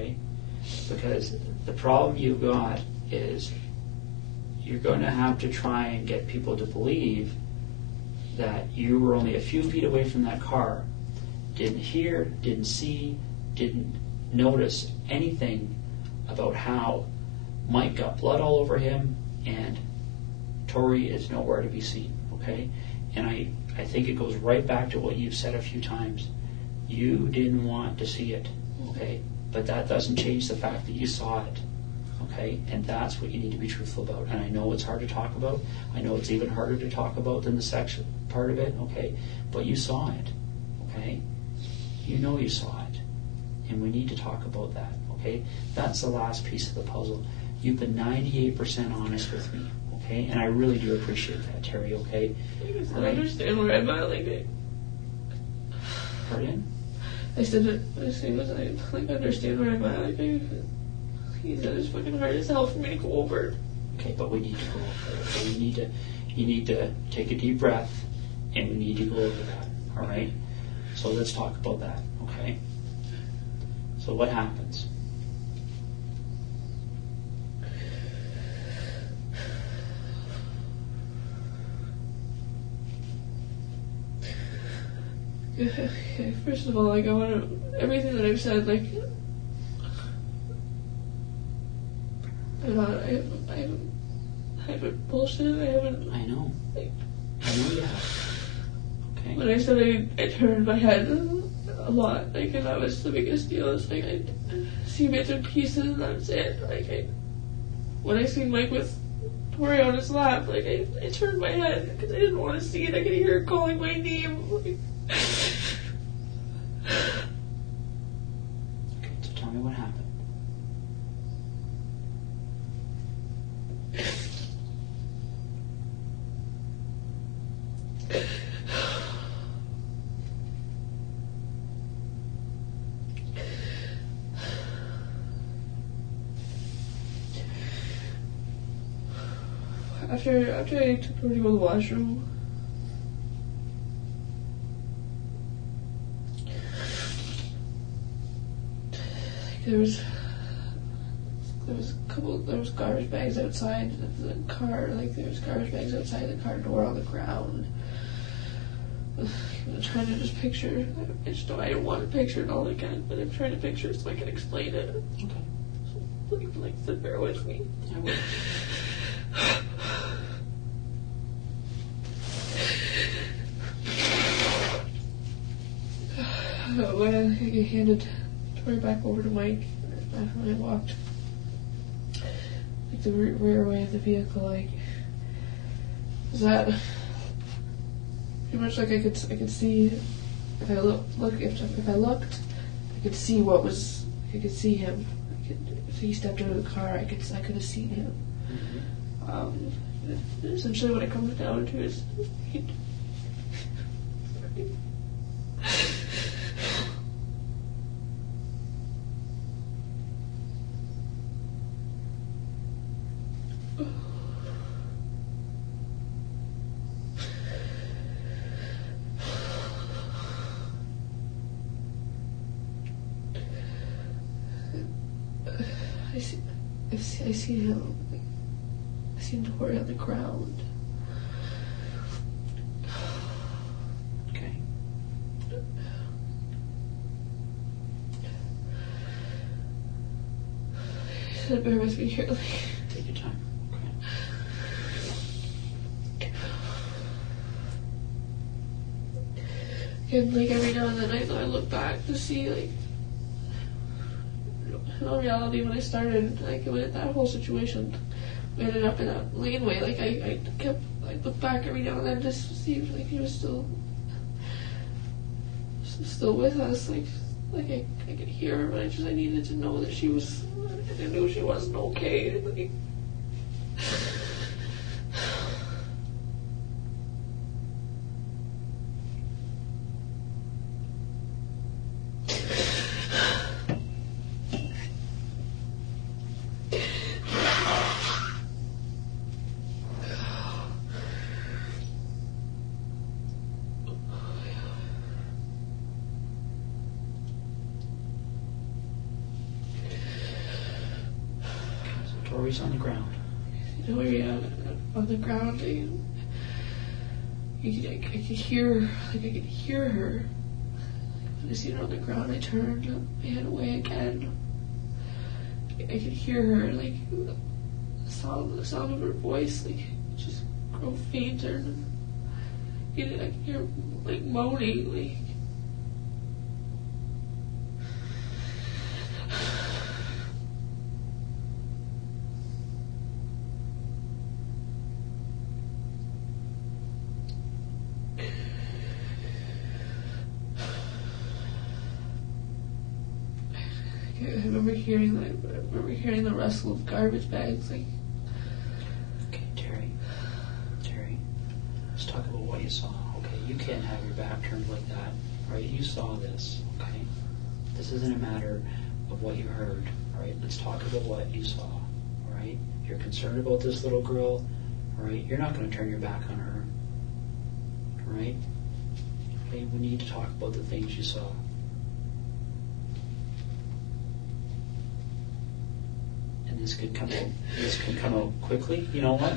okay? Because the problem you've got is you're going to have to try and get people to believe that you were only a few feet away from that car, didn't hear, didn't see, didn't notice anything about how Mike got blood all over him and Tori is nowhere to be seen, okay? And I think it goes right back to what you've said a few times. You didn't want to see it, okay? But that doesn't change the fact that you saw it, okay? And that's what you need to be truthful about. And I know it's hard to talk about. I know it's even harder to talk about than the sex part of it, okay? But you saw it, okay? You know you saw it. And we need to talk about that, okay? That's the last piece of the puzzle. You've been 98% honest with me, okay? And I really do appreciate that, Terry, okay? I understand where I'm at, like, Pardon? I said it as soon as I, like, understand where I'm at, like, he said it's fucking hard as hell for me to go over. Okay, but we need to go over it. So you need to take a deep breath, and we need to go over that, all right? So let's talk about that, okay? So what happens? Okay, first of all, like, I want to, everything that I've said, like, I haven't bullshit, I know. Like, I know you have. Okay. When I said I turned my head a lot, like, and that was the biggest deal, it's like, I see bits and pieces, and that's it, like, when I seen Mike with Tori on his lap, like, I turned my head, because I didn't want to see it, I could hear her calling my name, like, Okay, so tell me what happened. After I took her to go to the washroom, there was garbage bags outside the car, like there was garbage bags outside the car door on the ground. I'm trying to just picture, I just know I don't want to picture it all again, but I'm trying to picture it so I can explain it. Okay. So bear with me. I will. When I handed Tori back over to Mike, when I walked like the rear way of the vehicle, like, was that pretty much like I could see if I if I looked, I could see what was, I could see him. If he stepped out of the car, I could have seen him. Essentially, what it comes down to is I see him. I seen Tori on the ground. Okay. Bear with me here. Take your time. Okay. And like every now and then I look back to see, like, in all reality, when I started, like, when that whole situation, we ended up in a laneway, like, I look back every now and then just to see if, like, he was still with us, like I could hear her, but I needed to know that she was, I knew she wasn't okay, like, Tori's on the ground. I see Tori on the ground. I could hear, I could hear her. When I see her on the ground, I turned my head away again. I could hear her, the sound of her voice, just grow fainter. And I could hear her, moaning, I remember hearing the rustle of garbage bags. Okay, Terri, let's talk about what you saw. Okay, you can't have your back turned like that, right? You saw this, okay? This isn't a matter of what you heard, all right? Let's talk about what you saw, all right? You're concerned about this little girl, all right? You're not going to turn your back on her, all right? Okay, we need to talk about the things you saw. This can come out quickly. You know what?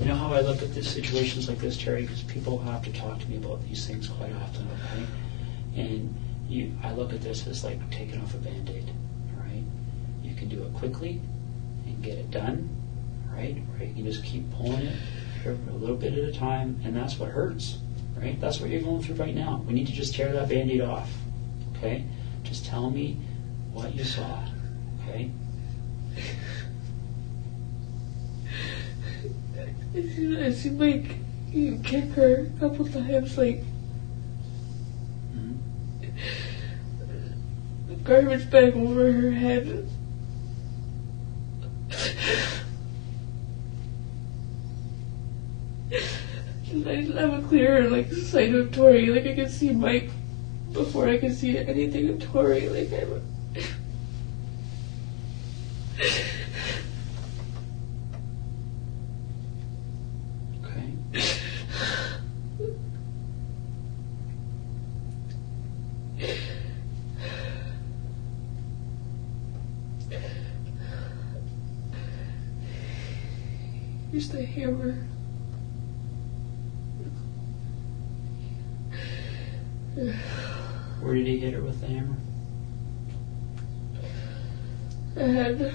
You know how I look at these situations like this, Terri? Because people have to talk to me about these things quite often, okay? And I look at this as like taking off a Band-Aid, all right? You can do it quickly and get it done, right? Or you can just keep pulling it for a little bit at a time, and that's what hurts, right? That's what you're going through right now. We need to just tear that Band-Aid off, okay? Just tell me what you saw, okay? I seemed like you kick her a couple times, the garbage bag over her head. I didn't have a clear sight of Tori. I could see Mike before I could see anything of Tori. Here's the hammer. Where did he hit her with the hammer? And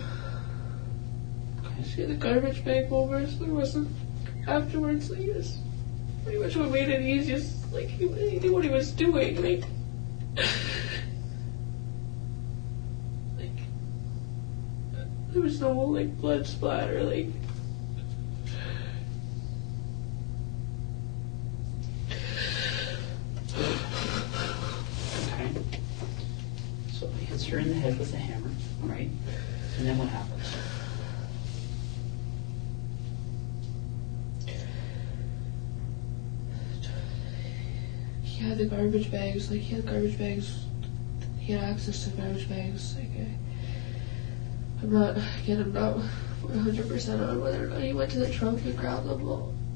see the garbage bag over, so there wasn't afterwards. He was pretty much what made it easiest. He knew what he was doing. There was no blood splatter. Okay. So he hits her in the head with the hammer, right? And then what happens? He had the garbage bags. He had garbage bags. He had access to garbage bags. I'm not 100% on whether or not he went to the trunk and grabbed them,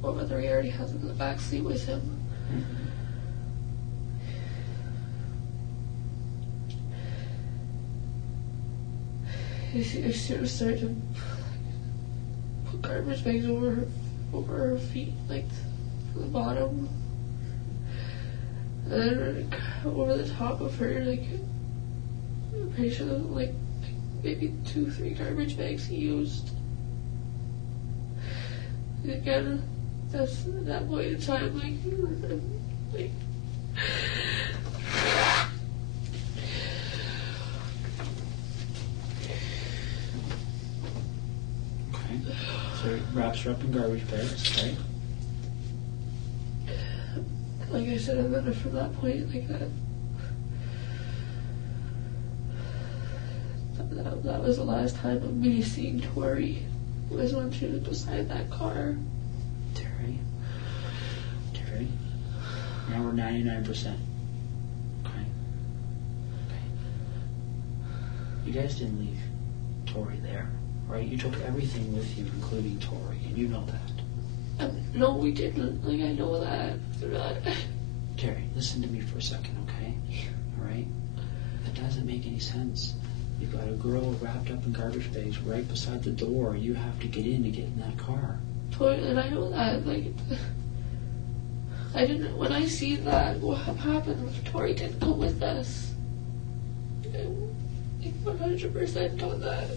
or whether he already had them in the back seat with him. He sort of started to put garbage bags over her feet, from the bottom, and then over the top of her, I'm pretty sure there was maybe 2-3 garbage bags he used. And again, that's at that point in time, Okay. So he wraps her up in garbage bags, right? Like I said, and then from that point, that was the last time of me seeing Tori. Was when she was beside that car. Terri, now we're 99%. Okay. You guys didn't leave Tori there, right? You took everything with you, including Tori, and you know that. No, we didn't. I know that. Terri, listen to me for a second, okay? All right? That doesn't make any sense. You've got a girl wrapped up in garbage bags right beside the door. You have to get in to get in that car. Tori, and I know that, like, I didn't, when I seen that, what happened, Tori didn't go with us. I'm 100% on that.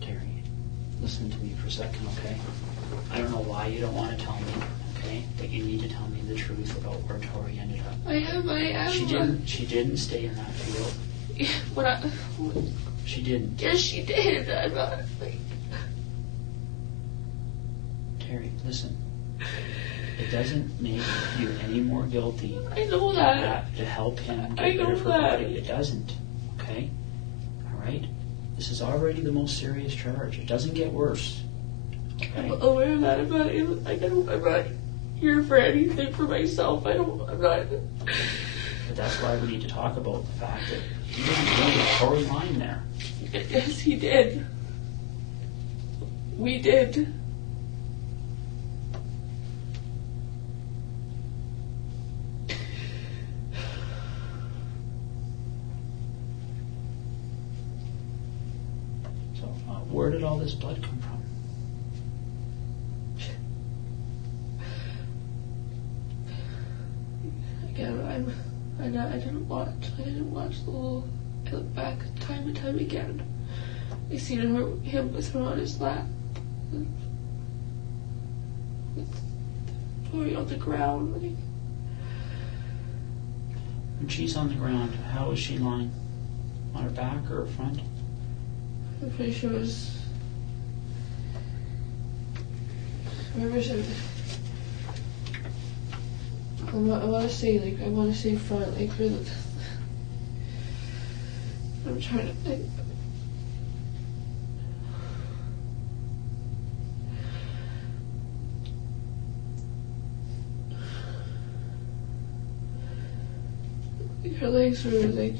Terry, listen to me for a second, okay? I don't know why you don't want to tell me, okay? But you need to tell me the truth about where Tori ended up. I am. She didn't stay in that field. She didn't. Yes, she did. I'm not, like... Terry, listen. It doesn't make you any more guilty. I know that. To help him get rid of her body. It doesn't. Okay? Alright? This is already the most serious charge. It doesn't get worse. Okay? I'm aware of that. I'm not here for anything for myself. I'm not... But that's why we need to talk about the fact that he didn't know the Tori line there. Yes, he did. We did. So, where did all this blood come from? Again, I didn't watch the whole. I look back time and time again. I seen him with her on his lap, with Tori on the ground. Like, When she's on the ground, how is she lying? On her back or her front? I'm pretty sure it was. I want to say front, like for the. I'm trying to think. Her legs were like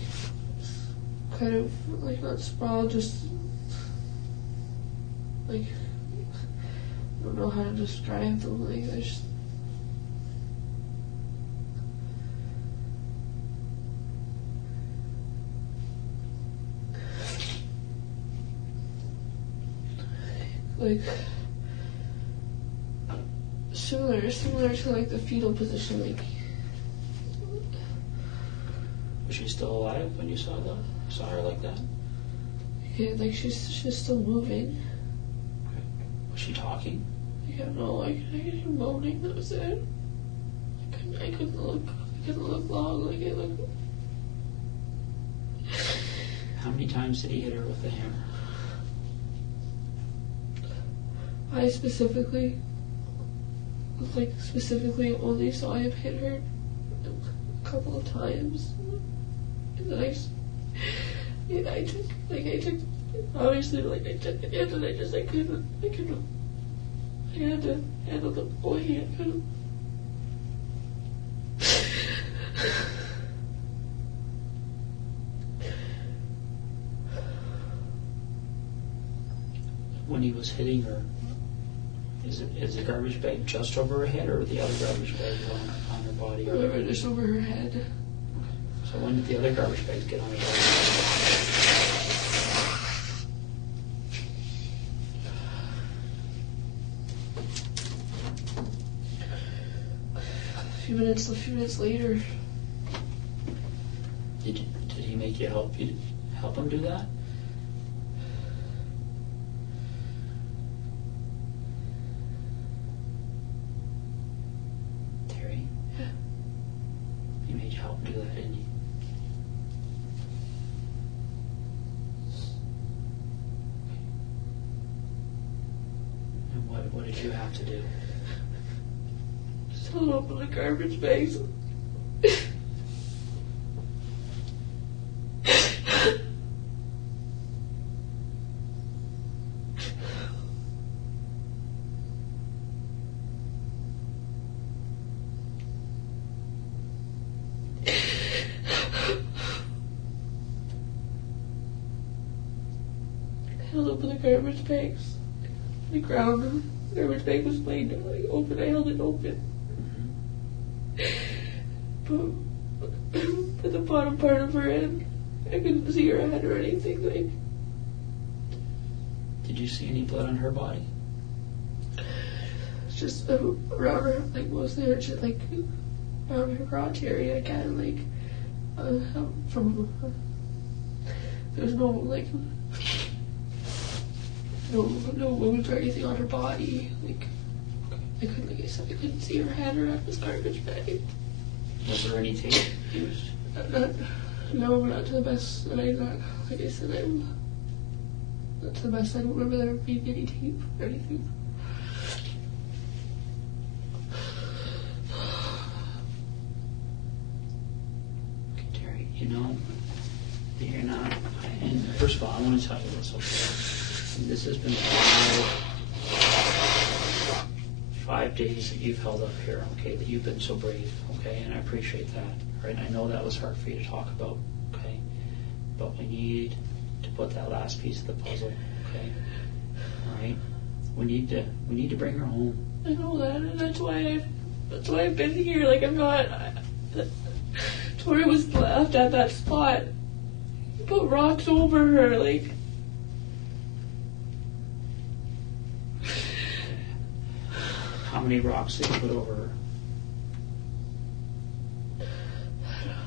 kind of like not sprawled, just like I don't know how to describe them. Like they're just. Like similar to like the fetal position, like. Was she still alive when you saw her like that? Yeah, like she's still moving. Okay. Was she talking? Yeah, no, I could hear moaning. That was it. I couldn't look long. Like it looked. How many times did he hit her with the hammer? I specifically only saw him hit her a couple of times. And then I took obviously like I took it and I couldn't I had to handle the boy. I couldn't. When he was hitting her, is the garbage bag just over her head or the other garbage bag on her body? Just over her head. Okay. So when did the other garbage bags get on her body? A few minutes later. Did he make you help him do that? Terry? Yeah. He made you help him do that, didn't he? And what did you have to do? Just hold open the garbage bags. Held open the garbage bags. The ground, the garbage bag was laid like open. I held it open. But at the bottom part of her head. I couldn't see her head or anything. Like, did you see any blood on her body? it's just around her, like mostly her, just like around her crotch area. Kind of like from there's no like no wounds or anything on her body. Like I couldn't, like I said, I couldn't see her head or at this garbage bag. Was there any tape used? No, not to the best that like I said, not to the best I don't remember there being any tape or anything. Okay, Terry, you know, you're not, and first of all, I want to tell you this, okay? This has been 5 days that you've held up here, okay, that you've been so brave, okay, and I appreciate that, right? I know that was hard for you to talk about, okay, but we need to put that last piece of the puzzle, okay, all right? We need to bring her home. I know that, and that's why I've been here. Like I'm not. Tori was left at that spot. You put rocks over her, like. How many rocks did you put over her?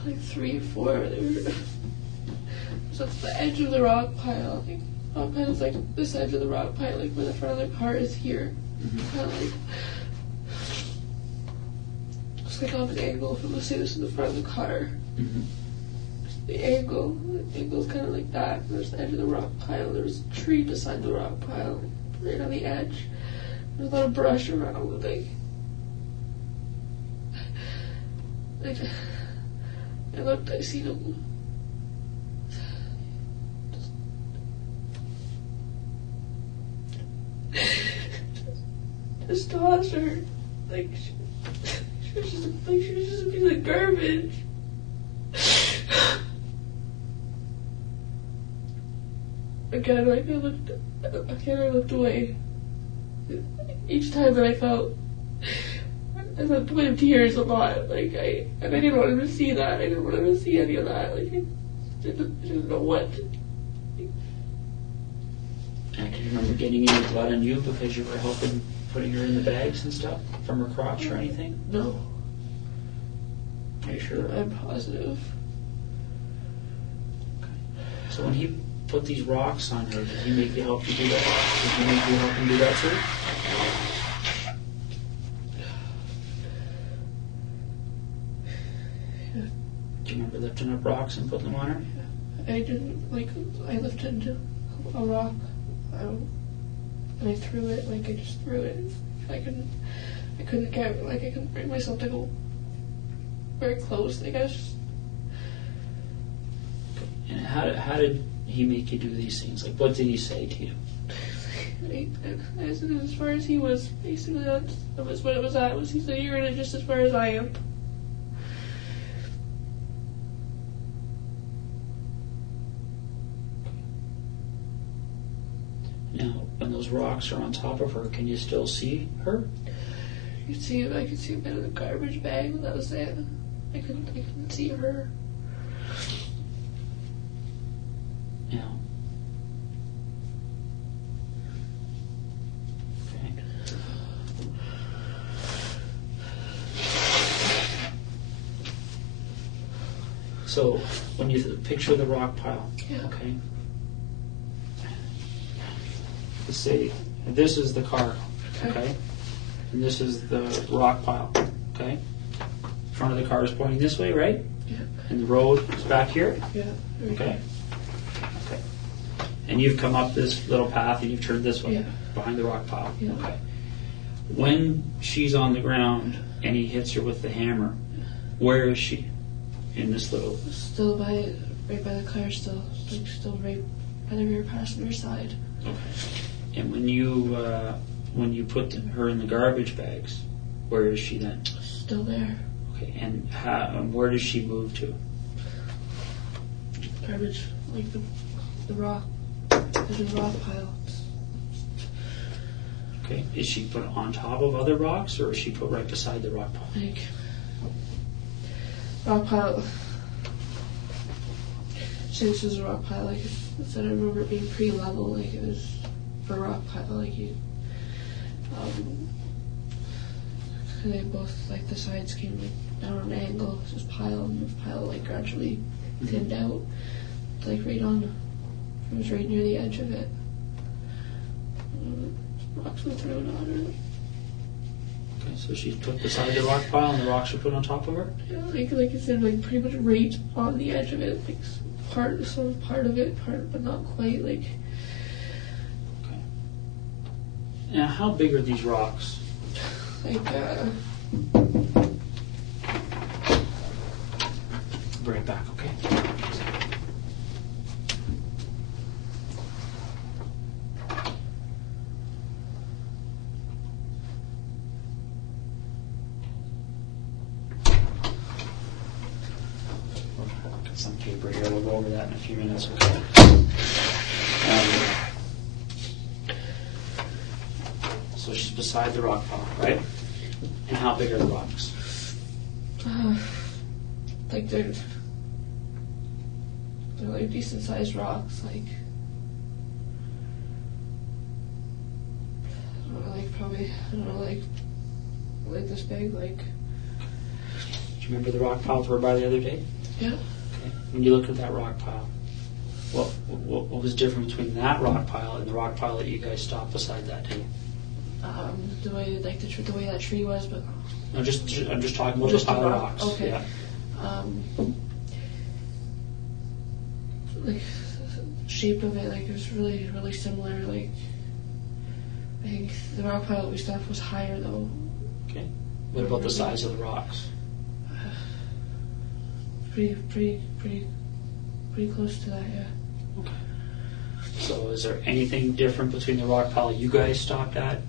Like 3 or 4. They were. So it's the edge of the rock pile. Like rock pile is like this edge of the rock pile, like where the front of the car is here. Mm-hmm. Kind of like. It's like on an angle. If I'm gonna say this in the front of the car. Mm-hmm. The angle's kind of like that. There's the edge of the rock pile. There's a tree beside the rock pile, right on the edge. There's a lot of brush around. Like I looked, I seen him. Just tossed her, like she was just a piece of garbage. Again, like I looked away. Each time that I felt the point of tears a lot. Like I didn't want him to see that. I didn't want him to see any of that. Like I didn't know what. And can you remember getting any blood on you because you were helping putting her in the bags and stuff from her crotch or anything? No. Are you sure? I'm positive. Okay. So when he put these rocks on her, did he make you help you do that? Did he make you help him do that too? Yeah. Do you remember lifting up rocks and putting them on her? I didn't, like, I lifted a rock and I threw it, like I just threw it. I couldn't bring myself to go very close, I guess. And how did he make you do these things? Like, what did he say to you? I said as far as he was, basically that was what it was at. Was he said you're in it just as far as I am. Now, when those rocks are on top of her, can you still see her? I could see a bit of the garbage bag, but that was it. I couldn't see her. Now. Okay. So, when you picture the rock pile, Yeah. okay? Let's say this is the car, okay? And this is the rock pile, okay? Front of the car is pointing this way, right? Yeah. And the road is back here, Yeah. okay? Okay. And you've come up this little path and you've turned this way, Yeah. behind the rock pile, Yeah. okay? When she's on the ground and he hits her with the hammer, where is she in this little? Still right by the car, still right by the rear passenger side. Okay. And when you put her in the garbage bags, where is she then? Still there. Okay. And where does she move to? Garbage, like the rock. There's a rock pile. Okay. Is she put on top of other rocks, or is she put right beside the rock pile? Like rock pile. Since it was a rock pile, like I said, I remember it being pretty level, like it was a rock pile, like you. They both, like the sides came like down on an angle, just pile, and the pile like gradually thinned out, like right on. It was right near the edge of it. Rocks were thrown on her. Okay, so she took the side of the rock pile and the rocks were put on top of her? Yeah, like I said, like pretty much right on the edge of it, like part of it, but not quite, like. Okay. Now, how big are these rocks? Like, Bring it back, okay? Got some paper here, we'll go over that in a few minutes, okay? So she's beside the rock pile, right? And how big are the rocks? like they're like decent sized rocks, like I don't know, like probably like this big, like. Do you remember the rock pile we were by the other day? Yeah. Okay. When you look at that rock pile, what was different between that rock pile and the rock pile that you guys stopped beside that day? The way the way that tree was, but No, I'm just talking about just the pile the of rock. rocks. Okay. Yeah. Like shape of it, like it was really really similar. Like I think the rock pile that we stopped was higher though. Okay. What about the size of the rocks? Pretty close to that, yeah. Okay. So is there anything different between the rock pile you guys stopped at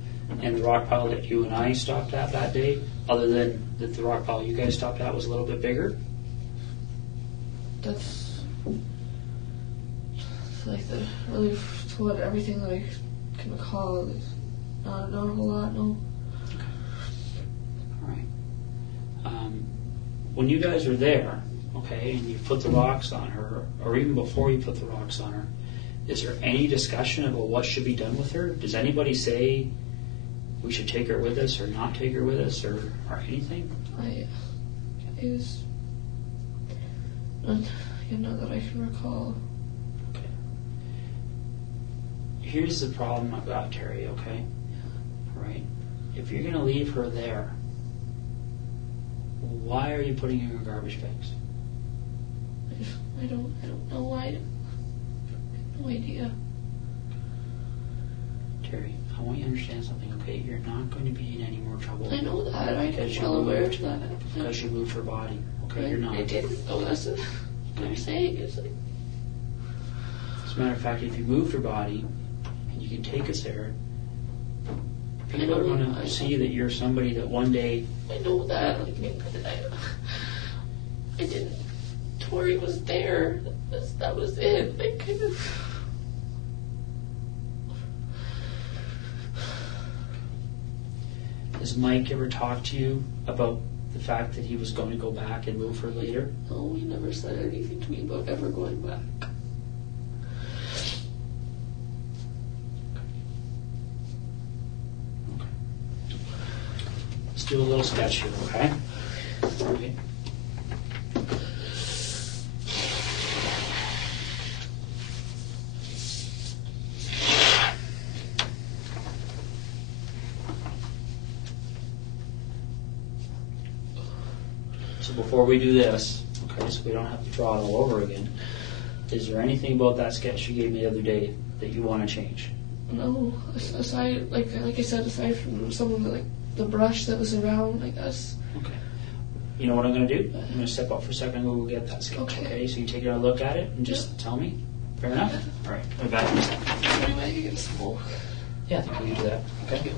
and the rock pile that you and I stopped at that day, other than that the rock pile you guys stopped at was a little bit bigger? That's like the really to what everything that I can recall. Not a whole lot, no. Okay. All right. When you guys were there, okay, and you put the rocks on her, or even before you put the rocks on her, is there any discussion about what should be done with her? Does anybody say we should take her with us or not take her with us or anything? It was not that I can recall. Okay. Here's the problem I've got, Terry, okay? Right? If you're going to leave her there, why are you putting her in garbage bags? I don't know why. I have no idea. Terry, I want you to understand something, okay? You're not going to be in any more trouble. I know that. I'm well aware of that. Because you moved her body, okay? You're not. I didn't know that's what I'm saying. It's like. As a matter of fact, if you moved her body and you can take us there, people are going to see that you're somebody that one day. I know that. Like, I didn't. Tori was there. That was it. Like, kind of. Has Mike ever talked to you about the fact that he was going to go back and move her later? No, he never said anything to me about ever going back. Okay. Let's do a little sketch here, okay? Okay. So before we do this, okay, so we don't have to draw it all over again, is there anything about that sketch you gave me the other day that you want to change? No, aside, like I said, aside from some of the, like, the brush that was around, I guess. Okay. You know what I'm going to do? I'm going to step up for a second and go get that sketch, okay? So you take a look at it and just tell me. Fair enough? All right. I'll be back in a second. Anyway, I can get smoke. Yeah, I think we can do that. Okay.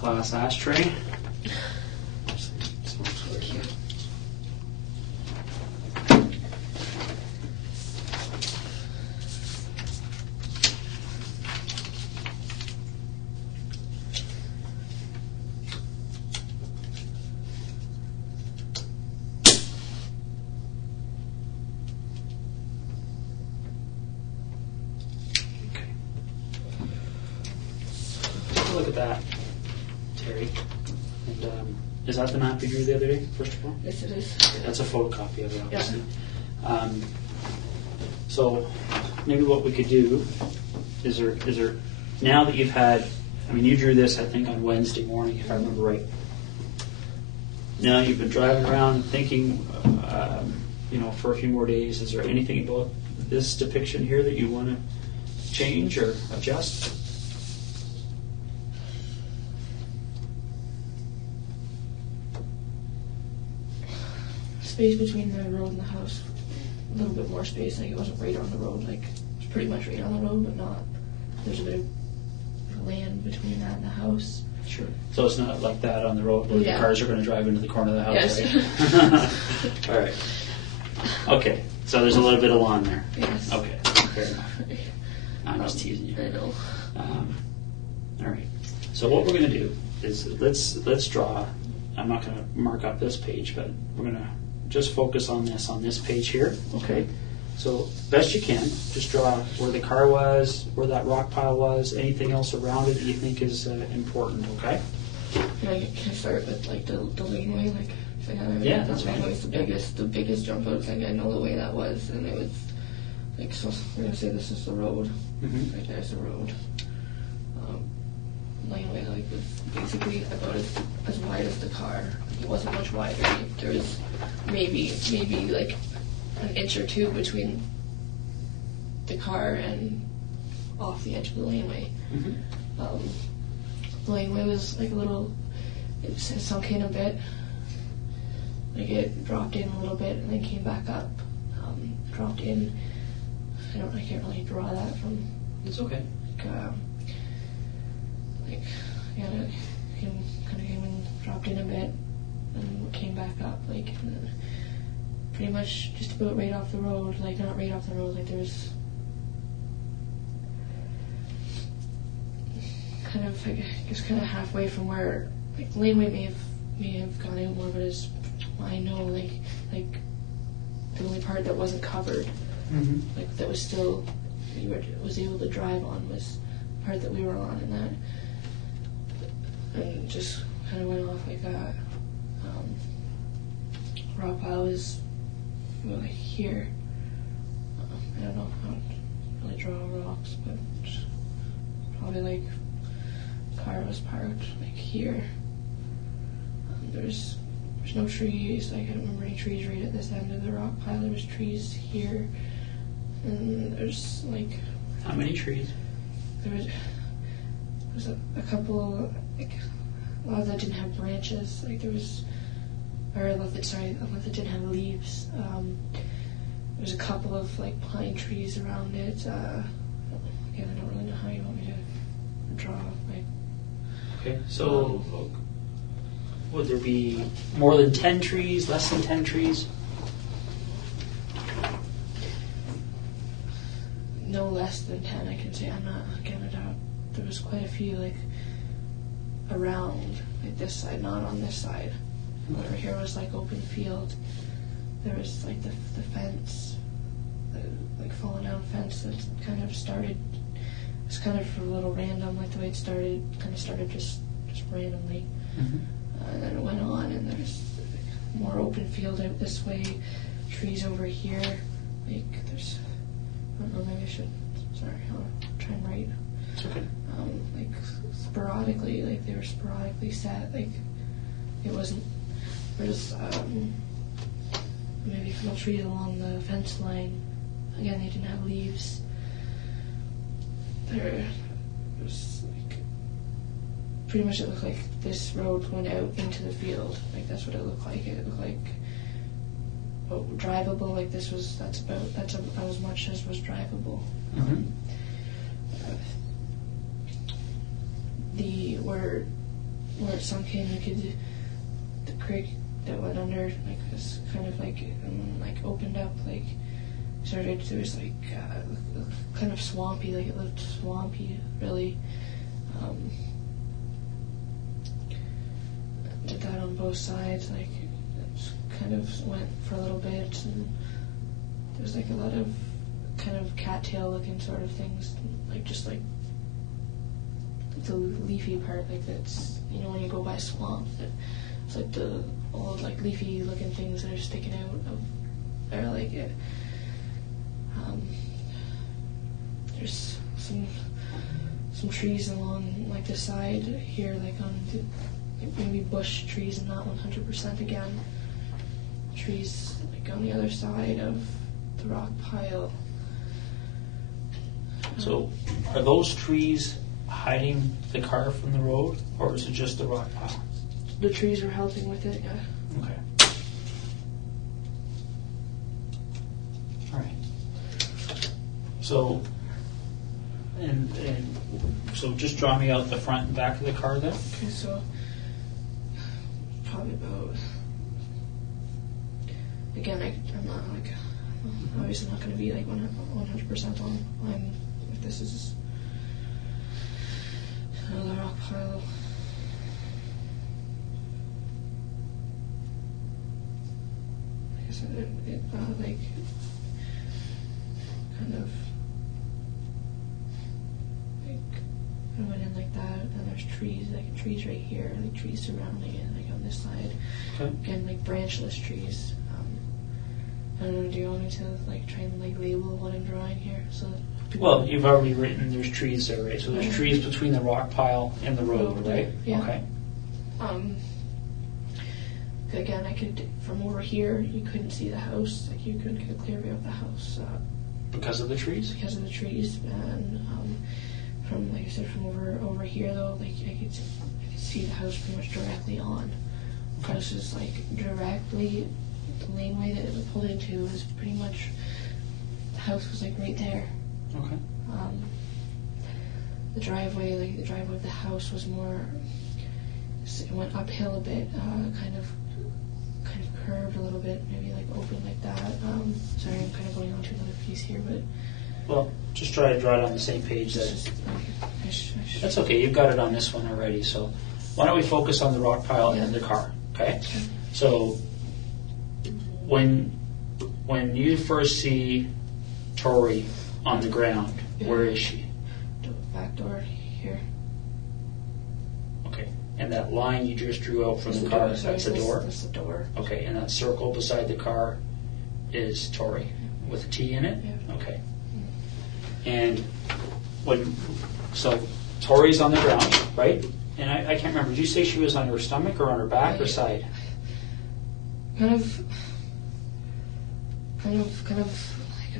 class ashtray. Look at that, Terry. And is that the map you drew the other day, first of all? Yes, it is. That's a photocopy of it, obviously. Yeah. So maybe what we could do is there now that you've had, I mean, you drew this, I think, on Wednesday morning, if I remember right. Now you've been driving around and thinking, for a few more days. Is there anything about this depiction here that you want to change or adjust? Space between the road and the house, a little bit more space. Like, it wasn't right on the road. Like, it was pretty much right on the road, but not. There's a bit of land between that and the house. Sure. So it's not like that on the road where the cars are going to drive into the corner of the house, yes. Right? All right. Okay. So there's a little bit of lawn there. Yes. Okay. Fair enough. I'm just teasing you. I know. All right. So what we're going to do is let's draw. I'm not going to mark up this page, but we're going to just focus on this page here. Okay. So best you can, just draw where the car was, where that rock pile was, anything else around it that you think is important. Okay. Can I start with like the laneway? Like, yeah, that's fine. The biggest jump out. Like, I know the way that was, and it was like, so we're gonna say this is the road. Mm-hmm. Right there's the road. Laneway like was basically about as wide as the car. It wasn't much wider. Like, there was maybe like an inch or two between the car and off the edge of the laneway. Mm-hmm. The laneway was like a little, it sunk in a bit. Like, it dropped in a little bit and then came back up. Dropped in. I can't really draw that from. It's okay. It came and dropped in a bit and came back up. Like, pretty much just about right off the road. Like, not right off the road. Like, there's kind of, I guess, kind of halfway from where, like, the laneway may have gone out more, but as I know, like the only part that wasn't covered, mm-hmm. like, that was still was able to drive on was the part that we were on, and just kind of went off like that. Rock pile was like here. I don't know how to really draw rocks, but probably like car was parked like here. There's no trees. Like, I don't remember any trees right at this end of the rock pile. There was trees here, and there's like. How many trees? There was a couple. Like, a lot that didn't have branches. Like, there was, or a lot that didn't have leaves. There's a couple of like pine trees around it. Again, I don't really know how you want me to draw. Like. Okay, so would there be more than 10 trees, less than 10 trees? No less than 10, I can say. I'm not, again, I doubt. There was quite a few, like, around, like this side, not on this side. Over here was, like, open field. There was, like, the fence, like, fallen down fence that kind of started, it was kind of a little random, like, the way it started, kind of started just randomly. Mm-hmm. And then it went on, and there's more open field out this way, trees over here. Like, there's, I don't know, maybe I should, sorry, I'll try and write. It's okay. Like, sporadically, like, they were sporadically set. Like, it wasn't, there's maybe little trees along the fence line. Again, they didn't have leaves. There's like, pretty much it looked like this road went out into the field. Like, that's what it looked like. It looked like drivable. Like, that's about as much as was drivable. Mm-hmm. Where where it sunk in, the creek that went under, like, was kind of like opened up, like, started, there was like kind of swampy, like it looked swampy, really. Did that on both sides, like, it kind of went for a little bit, and there's like a lot of kind of cattail looking sort of things, like just like the leafy part, like that's, you know, when you go by swamps, it's like the old like leafy looking things that are sticking out of there, like it. There's some trees along like the side here, like on the, like maybe bush trees, and not 100% again. Trees like on the other side of the rock pile. So, are those trees hiding the car from the road, or is it just the rock pile? The trees are helping with it, yeah. Okay. All right. So, and so just draw me out the front and back of the car then. Okay, so probably about, again, I'm not like, obviously not going to be like 100% on if this is another rock pile. Like I said, it like kind of like I went in like that, and there's trees, like trees right here, like trees surrounding it, like on this side. Okay. Again, like branchless trees. I don't know, do you want me to like try and like label what I'm drawing here? So Well, you've already written there's trees there, right? So there's trees between the rock pile and the road, right? Yeah. Okay. Again, I could, from over here, you couldn't see the house. Like, you couldn't get a clear view of the house. Because of the trees? Because of the trees. And from, like I said, from over here, though, like, I could see the house pretty much directly on. The house is, like, directly, the laneway that it was pulled into is pretty much, the house was, like, right there. Okay. The driveway of the house was more, it went uphill a bit, kind of curved a little bit, maybe like open like that. Sorry, I'm kind of going on to another piece here, but... Well, just try to draw it on the same page then. That's okay, you've got it on this one already, so why don't we focus on the rock pile and the car, okay? So, when you first see Tori on the ground, where is she? Back door here. Okay, and that line you just drew out from the car, that's the door? That's the door. Okay, and that circle beside the car is Tori, with a T in it? Yeah. Okay. And so Tori's on the ground, right? And I can't remember, did you say she was on her stomach or on her back or side? Kind of, like, I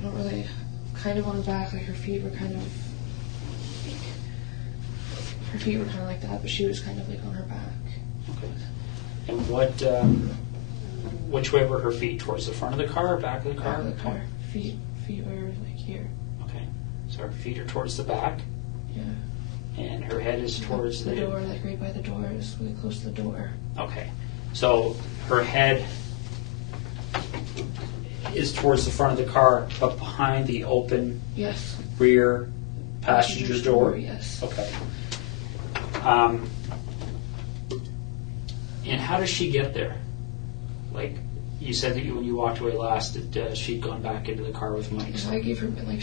don't really, kind of on her back, like her feet were kind of like that, but she was kind of like on her back. Okay. And which way were her feet? Towards the front of the car or back of the car? Back of the car. Feet were like here. Okay. So her feet are towards the back? Yeah. And her head is towards the door, like right by the door, is really close to the door. Okay. So her head is towards the front of the car, but behind the open rear passenger door? Yes. Okay. And how does she get there? Like, you said that when you walked away last, that she'd gone back into the car with Mike. So I gave her back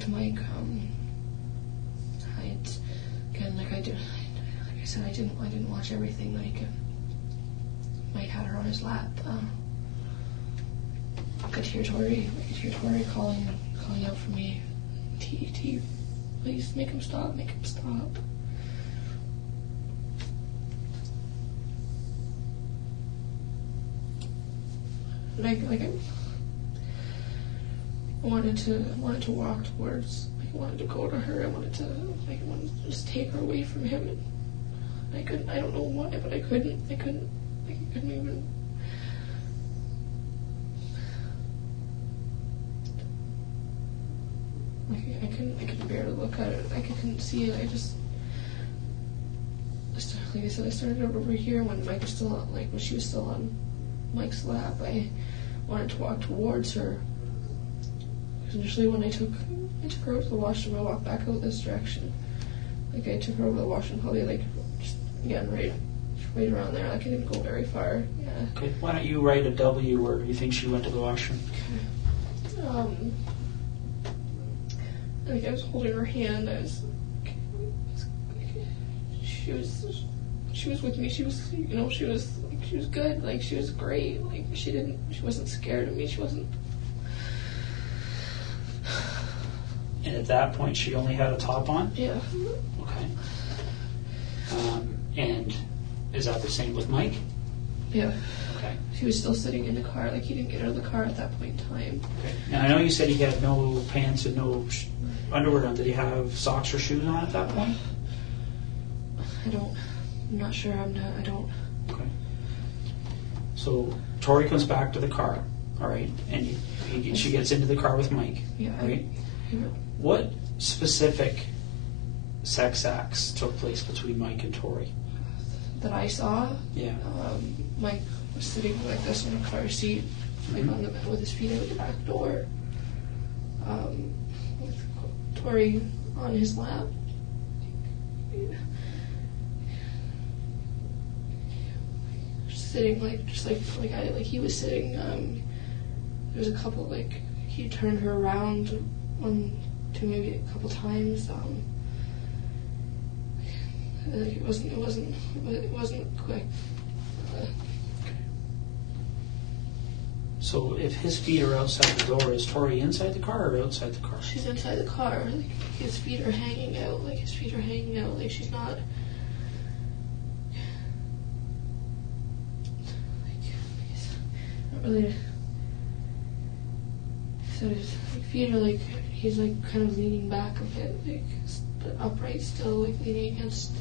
to Mike. Like I said, I didn't watch everything. Like, Mike had her on his lap. I could hear Tori calling out for me. T, please make him stop. Like I wanted to walk towards. I wanted to go to her. I wanted to just take her away from him. And I couldn't. I don't know why, but I couldn't. I couldn't even. I couldn't bear to look at it. I couldn't see it. like I said, I started out over here when Mike was still on, like when she was still on Mike's lap. I wanted to walk towards her. Initially, when I took her out to the washroom, I walked back out this direction. Like I took her over the washroom, probably like just again right around there. Like I didn't go very far. Yeah. Okay. Why don't you write a W where you think she went to the washroom? Like I was holding her hand. She was with me. She was, you know, she was good. Like she was great. Like she wasn't scared of me. She wasn't. And at that point, she only had a top on? Yeah. Okay. And is that the same with Mike? Yeah. Okay. He was still sitting in the car. Like he didn't get out of the car at that point in time. Okay. Now I know you said he had no pants and no underwear on. Did he have socks or shoes on at that point? I'm not sure. I don't. Okay. So Tori comes back to the car, all right, and she gets into the car with Mike, Yeah. right? What specific sex acts took place between Mike and Tori? That I saw. Yeah. Mike was sitting like this in a car seat, like on the with his feet out the back door. With Tori on his lap. Sitting like he was sitting. There was a couple he turned her around maybe a couple times. It wasn't quick. So if his feet are outside the door, is Tori inside the car or outside the car? She's inside the car. Like his feet are hanging out. Like she's not. Really. So his feet are he's kind of leaning back a bit, but upright still, leaning against.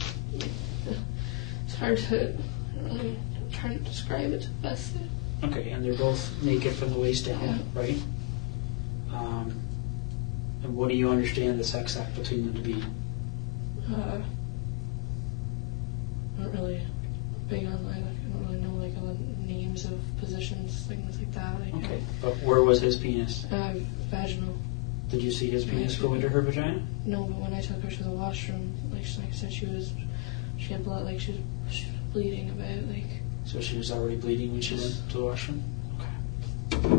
It's hard to. I'm trying to describe it best. Okay, and they're both naked from the waist down, right? And what do you understand the sex act between them to be? Not really big on. I don't really know all the names of positions, things like that. Okay, but where was his penis? Vaginal. Did you see his penis go into her vagina? No, but when I took her to the washroom, like I said, she had blood, she was bleeding a bit, So she was already bleeding when she went to the washroom? Okay.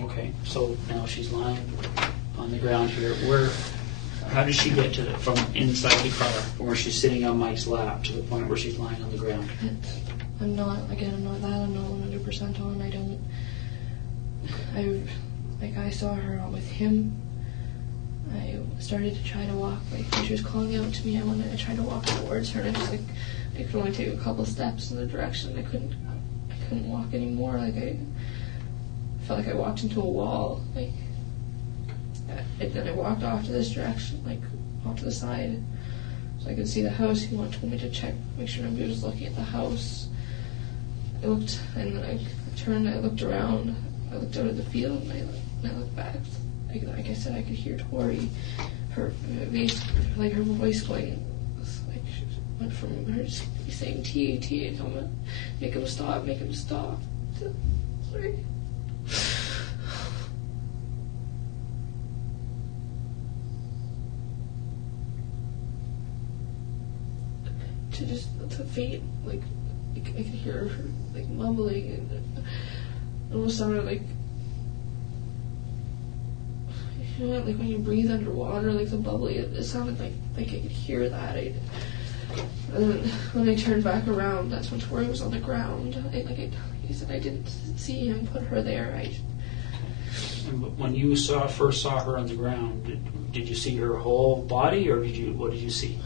Okay, so now she's lying on the ground here. How did she get from inside the car, from where she's sitting on Mike's lap, to the point where she's lying on the ground? I'm not 100% on. I saw her with him. I started to try to walk, when she was calling out to me, I tried to walk towards her, and I could only take a couple steps in the direction. I couldn't walk anymore. I felt like I walked into a wall. And then I walked off to this direction, off to the side, so I could see the house. He told me to check, make sure nobody was looking at the house. I looked, and then I turned, I looked around, I looked out at the field, and I looked back. Like I said, I could hear Tori, her voice going, she went from her just saying T, and I'm gonna make him stop. Sorry. To faint, I could hear her mumbling, and it almost sounded when you breathe underwater, the bubbly. It sounded like I could hear that. And then when I turned back around, that's when Tori was on the ground. He said I didn't see him put her there. And when you first saw her on the ground, did you see her whole body, or what did you see?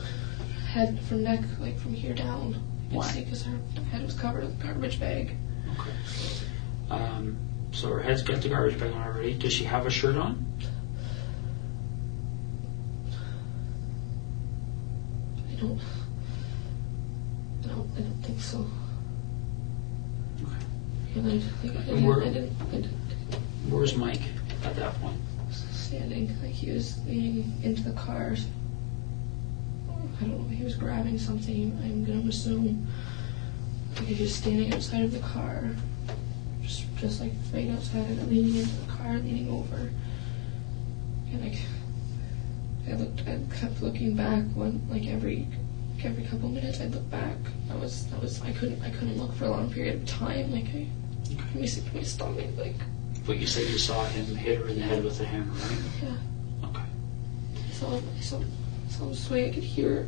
Head from neck, from here down. Why? Because her head was covered with a garbage bag. Okay. So her head's got the garbage bag on already. Does she have a shirt on? I don't think so. Okay. And where's Mike at that point? Standing, he was leaning into the car. I don't know, he was grabbing something, I'm gonna assume. Like he was standing outside of the car, just like right outside of it, leaning into the car, leaning over. And I kept looking back every couple minutes I'd look back. I couldn't look for a long period of time. Like let me stop me, like. But you said you saw him hit her in the head with a hammer, right? Yeah. Okay. So this way I could hear her.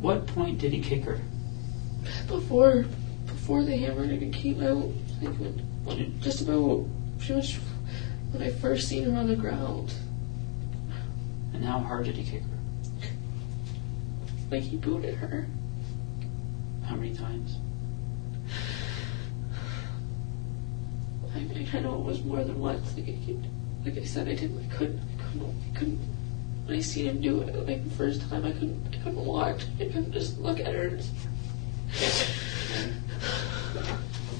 What point did he kick her? Before the hammer even came out, like when just about pretty much when I first seen her on the ground. And how hard did he kick her? Like he booted her. How many times? I know it was more than once. Like I said, I couldn't. When I seen him do it, like the first time, I couldn't watch. I couldn't just look at her.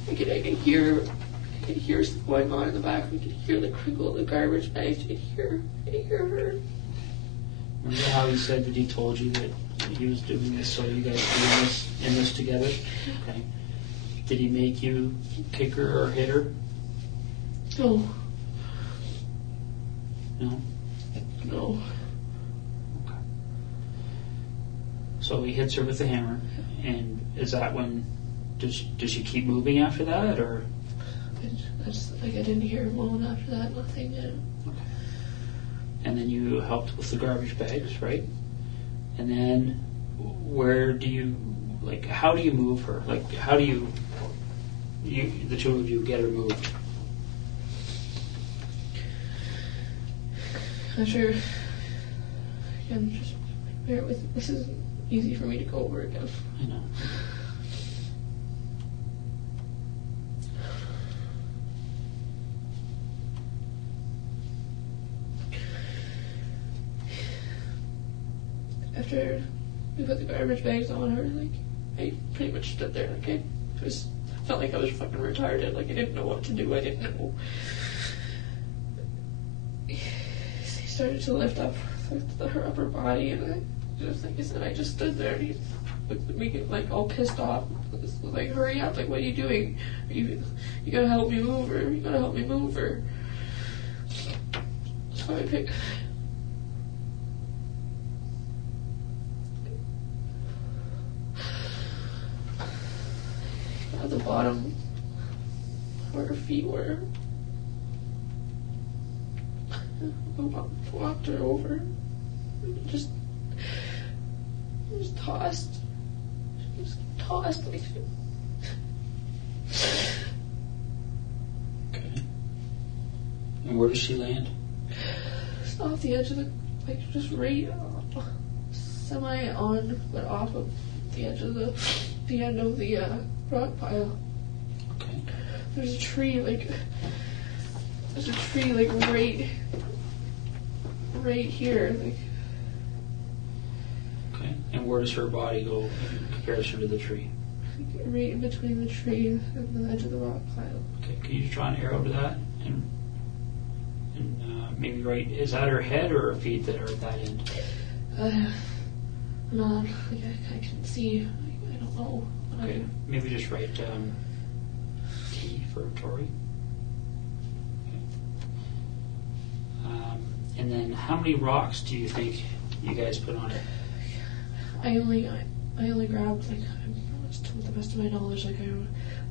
I could hear stuff going on in the back. We could hear the crinkle of the garbage bags. I could hear her. Remember how he said that he told you that he was doing this so you guys were in this together? Okay. Did he make you kick her or hit her? No. No? No. Okay. So he hits her with the hammer, and is that when, does she keep moving after that, or? I didn't hear her moan after that, nothing. Yeah. Okay. And then you helped with the garbage bags, right? And then where do you, like, how do you move her? Like, how do you the two of you get her moved? After, again, just bear with me. This isn't easy for me to go over again. I know. After we put the garbage bags on her, like, I pretty much stood there, like, I felt like I was fucking retarded, like, I didn't know what to do, I didn't know. He started to lift up her upper body, and like I said, I just stood there, and he looked at me, like, all pissed off, like, hurry up, like, what are you doing? You gotta help me move her, you gotta help me move her. So I picked... at the bottom where her feet were. I walked her over. Just tossed. Just tossed like. Okay. And where does she land? Just off the edge of the, like, just right semi on, but off of the edge of the end of the rock pile. Okay. There's a tree like right here, like. Okay. And where does her body go in comparison to the tree? Right in between the tree and the edge of the rock pile. Okay. Can you draw an arrow to that? And maybe right, is that her head or her feet that are at that end? No, like I can see. I don't know. Okay. Maybe just write T for Tori. Okay. And then how many rocks do you think you guys put on it? I only grabbed, like, to the best of my knowledge, like, I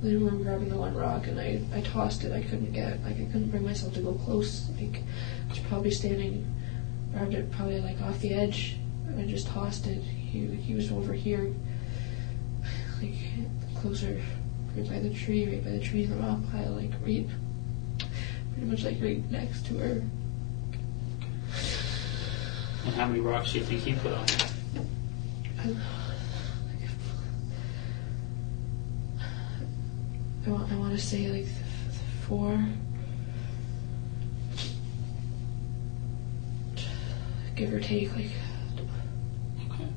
only remember grabbing the one rock, and I tossed it. I couldn't bring myself to go close. Like, I was probably grabbed it probably like off the edge, and I just tossed it. He was over here, like, closer, right by the tree in the rock pile, like, pretty much like right next to her. And how many rocks do you think he put on it? I want to say like 4. Give or take, like. Okay.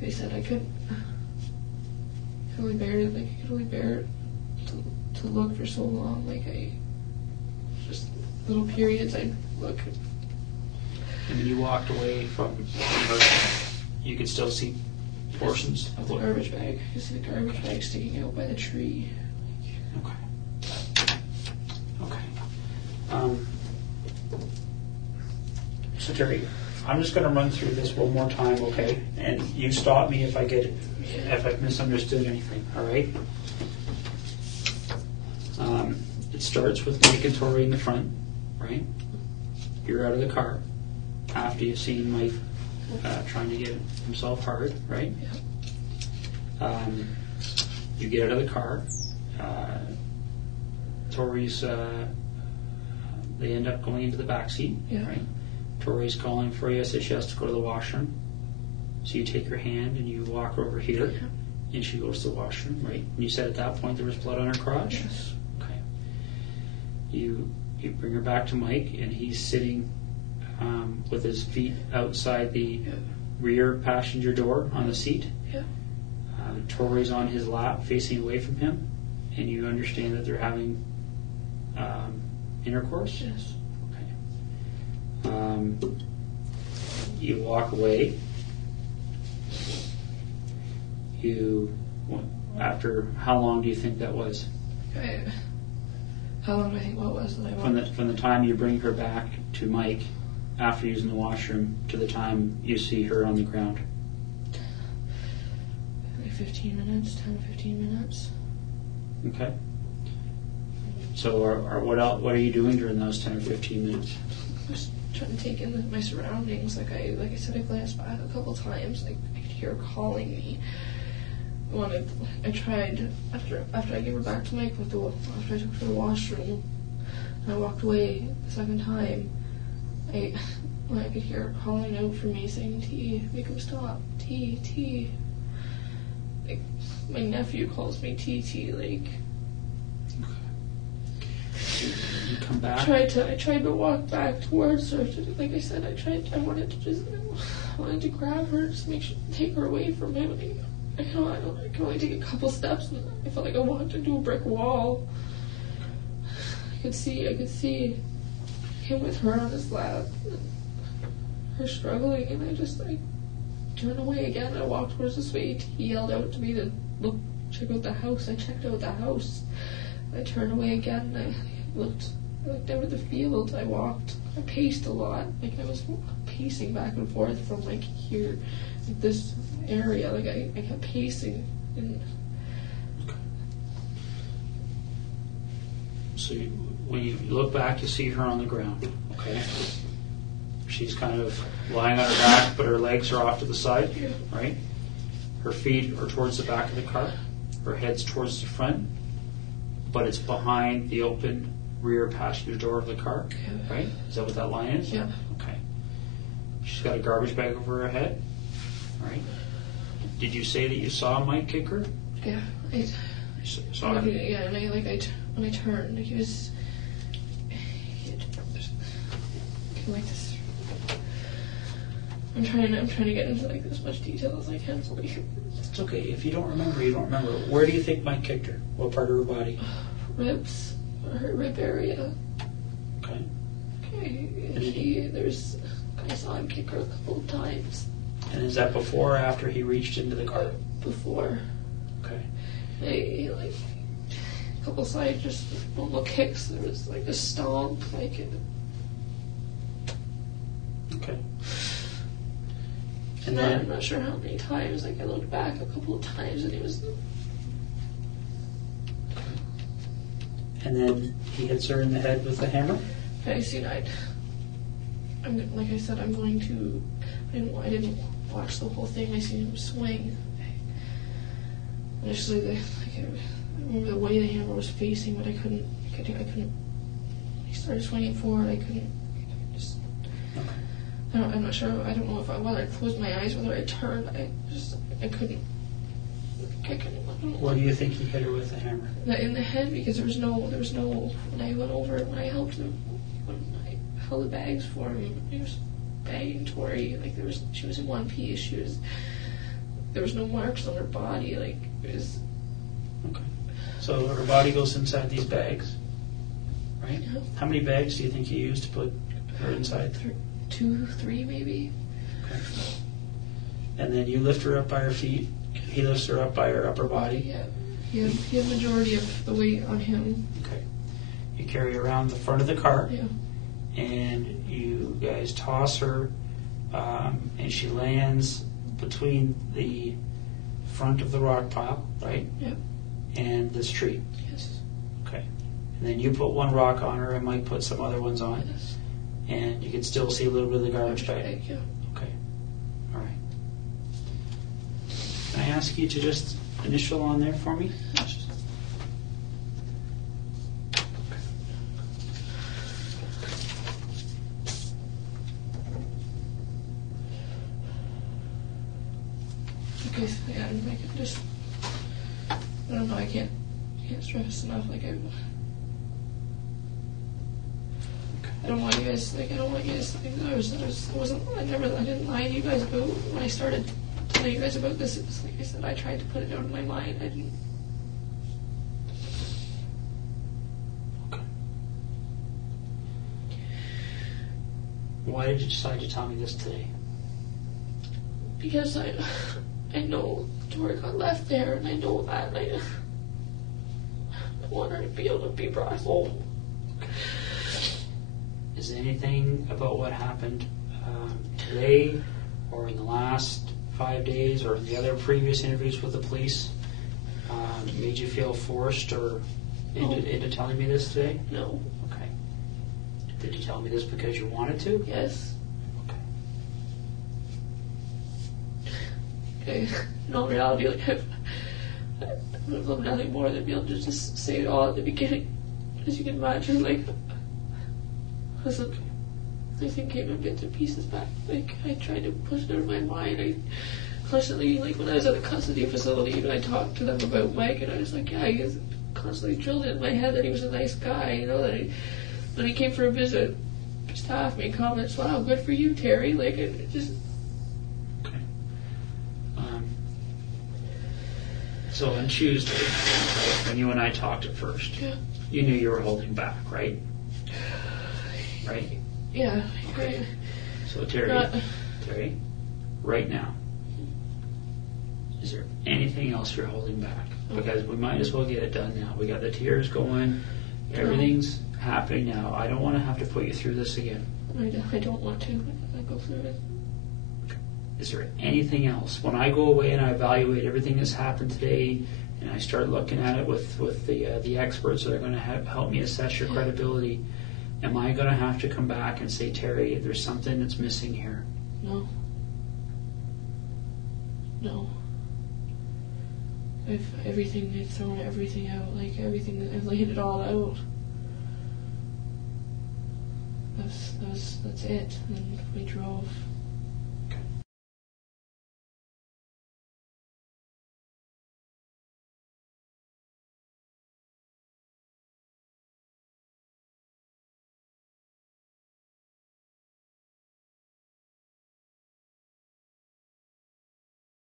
They said I could only bear it. Like, I could only bear it to look for so long. Like, I little periods I'd look. And you walked away from her, you could still see portions of the garbage bag. You see the garbage bag sticking out by the tree. Okay. So Terry, I'm just going to run through this one more time, okay? And you stop me if I've misunderstood anything, all right? It starts with Mike and Tori in the front, right? You're out of the car after you've seen Mike trying to get himself hard, right? Yeah. You get out of the car. Tori's, they end up going into the back seat, right? Tori's calling for you, says she has to go to the washroom. So you take her hand and you walk her over here, and she goes to the washroom, right? And you said at that point there was blood on her crotch? Yes. Okay. You bring her back to Mike, and he's sitting with his feet outside the rear passenger door on the seat. Yeah. Tori's on his lap facing away from him, and you understand that they're having intercourse? Yes. Okay. You walk away. After how long do you think that was? How long do I think what was that I walked? From the time you bring her back to Mike after using the washroom to the time you see her on the ground? Like 15 minutes, 10 to 15 minutes. Okay. So what are you doing during those 10 or 15 minutes? Just trying to take in my surroundings. Like I said, I glanced back a couple times. I could hear her calling me. I tried after I gave her back to Mike after I took her to the washroom and I walked away the second time. I could hear her calling out for me, saying, "T, make him stop. T." Like my nephew calls me TT. Like. You come back. I tried to walk back towards her. Like I said, I wanted to grab her, just take her away from him. I can only take a couple steps, and I felt like I walked into a brick wall. I could see him with her on his lap, and her struggling, and I turned away again. I walked towards the suite. He yelled out to me to check out the house. I checked out the house. I turned away again. And I looked out at the field. I paced a lot. Like I was pacing back and forth from like here, like this area. Like I kept pacing. And so when you look back, you see her on the ground. Okay. She's kind of lying on her back, but her legs are off to the side, right? Her feet are towards the back of the car. Her head's towards the front, but it's behind the open rear passenger door of the car, right? Is that what that line is? Yeah. Okay. She's got a garbage bag over her head, right? Did you say that you saw Mike kick her? Yeah. Saw her? Yeah, and when I turned, he was like this. I'm trying to get into like as much detail as I can. It's okay. If you don't remember, you don't remember. Where do you think Mike kicked her? What part of her body? Ribs. Her rib area. Okay. I saw him kick her a couple of times. And is that before or after he reached into the car? Before. Okay. He like a couple side just normal kicks. There was like a stomp, like it. Okay. And then I'm not sure how many times. Like I looked back a couple of times, and he was. And then he hits her in the head with the hammer? I seen like I said, I'm going to. I didn't watch the whole thing. I seen him swing. Initially, I remember the way the hammer was facing, but I couldn't. He started swinging forward. I couldn't. I'm not sure. I don't know whether I closed my eyes, whether I turned. I couldn't. What do you think he hit her with the hammer? In the head, because there was no. When I went over, when I helped him, when I held the bags for him, he was bagging Tori. Like she was in one piece. There was no marks on her body. Like it was. Okay. So her body goes inside these bags, right? right? Yeah. How many bags do you think you used to put her inside? 2, 3 maybe. Okay. And then you lift her up by her feet. He lifts her up by her upper body. Yeah. He had majority of the weight on him. Okay. You carry her around the front of the car. Yeah. And you guys toss her, and she lands between the front of the rock pile, right? Yeah. And this tree. Yes. Okay. And then you put one rock on her, and Mike put some other ones on. Yes. And you can still see a little bit of the garbage bag. Yeah. Okay. All right. Can I ask you to just initial on there for me? Okay, so yeah, I can just, I don't know, I can't stress enough, like I don't want you guys, like, I don't want you guys to think that I didn't lie to you guys about, when I started telling you guys about this, it was like I said, I tried to put it out of my mind, I didn't. Okay. Why did you decide to tell me this today? Because I know Tori got left there, and I know that, and I want her to be able to be brought home. Okay. Is there anything about what happened today, or in the last 5 days, or in the other previous interviews with the police, made you feel forced or into telling me this today? No. Okay. Did you tell me this because you wanted to? Yes. Okay. No, in reality, like, I would love nothing more than be able to just say it all at the beginning. As you can imagine, like, listen, everything came in bits and pieces back. Like, I tried to push it out of my mind. I constantly, like, when I was at a custody facility, and I talked to them about Mike, and I was like, yeah, he was constantly drilled in my head that he was a nice guy, you know, that when he came for a visit, staff made comments, wow, good for you, Terry. Like, it just... So on Tuesday, right, when you and I talked at first, you knew you were holding back, right? Right? Yeah. Okay. So Terri, right now, is there anything else you're holding back? Because we might as well get it done now. We got the tears going. Everything's happening now. I don't want to have to put you through this again. I don't want to. I go through it. Is there anything else? When I go away and I evaluate everything that's happened today, and I start looking at it with the experts that are going to help me assess your credibility, am I going to have to come back and say, Terri, there's something that's missing here? No. I've thrown everything out, like everything. I've laid it all out. That's it. And we drove